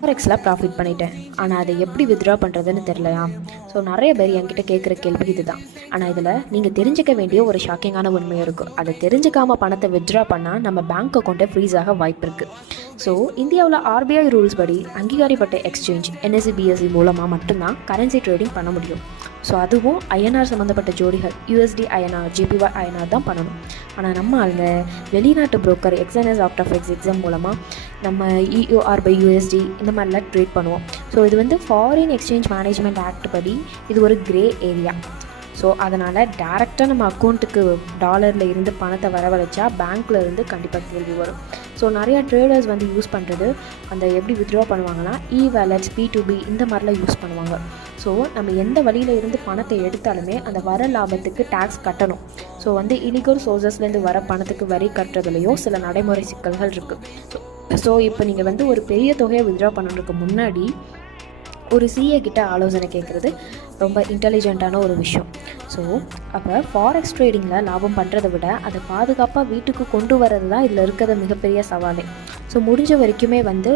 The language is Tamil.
ஃபாரெக்ஸில் ப்ராஃபிட் பண்ணிட்டேன், ஆனால் அதை எப்படி வித்ட்ரா பண்ணுறதுன்னு தெரியலையா? ஸோ நிறைய பேர் என்கிட்ட கேட்குற கேள்வி இதுதான். ஆனால் இதில் நீங்கள் தெரிஞ்சுக்க வேண்டிய ஒரு ஷாக்கிங்கான உண்மை இருக்கும். அதை தெரிஞ்சுக்காமல் பணத்தை வித்ட்ரா பண்ணால் நம்ம பேங்க் அக்கௌண்ட்டை ஃப்ரீஸ் ஆக வாய்ப்பு இருக்குது. ஸோ இந்தியாவில் ஆர்பிஐ ரூல்ஸ் படி அங்கீகாரப்பட்ட எக்ஸ்சேஞ்ச் NSE BSE மூலமாக மட்டும்தான் கரன்சி ட்ரேடிங் பண்ண முடியும். ஸோ அதுவும் INR சம்மந்தப்பட்ட ஜோடிகள் USD INR JPY INR தான் பண்ணணும். ஆனால் நம்ம ஆளுங்க வெளிநாட்டு புரோக்கர் XNS AutoFX எக்ஸாம் மூலமாக நம்ம EUR/USD இந்த மாதிரிலாம் ட்ரேட் பண்ணுவோம். ஸோ இது வந்து ஃபாரின் எக்ஸ்சேஞ்ச் மேனேஜ்மெண்ட் ஆக்ட் படி இது ஒரு கிரே ஏரியா. ஸோ அதனால் டேரெக்டாக நம்ம அக்கௌண்ட்டுக்கு டாலரில் இருந்து பணத்தை வரவழைச்சா பேங்க்கில் இருந்து கண்டிப்பாக கேள்வி வரும். ஸோ நிறையா ட்ரேடர்ஸ் வந்து யூஸ் பண்ணுறது அந்த எப்படி வித்ட்ரா பண்ணுவாங்கன்னா வாலெட்ஸ் P2B இந்த மாதிரிலாம் யூஸ் பண்ணுவாங்க. ஸோ நம்ம எந்த வழியில் இருந்து பணத்தை எடுத்தாலுமே அந்த வர லாபத்துக்கு டேக்ஸ் கட்டணும். ஸோ வந்து இலீகல் சோர்ஸஸ்லேருந்து வர பணத்துக்கு வரி கட்டுறதுலையும் சில நடைமுறை சிக்கல்கள் இருக்குது. ஸோ இப்போ நீங்கள் வந்து ஒரு பெரிய தொகையை வித்ட்ரா பண்ணுறதுக்கு முன்னாடி ஒரு CA கிட்ட ஆலோசனை கேட்குறது ரொம்ப இன்டெலிஜென்ட்டான ஒரு விஷயம். ஸோ அப்போ ஃபாரெக்ஸ் ட்ரேடிங்கில் லாபம் பண்ணுறதை விட அதை பாதுகாப்பாக வீட்டுக்கு கொண்டு வரது தான் இதில் இருக்கிற மிகப்பெரிய சவாலே. ஸோ முடிஞ்ச வரைக்குமே வந்து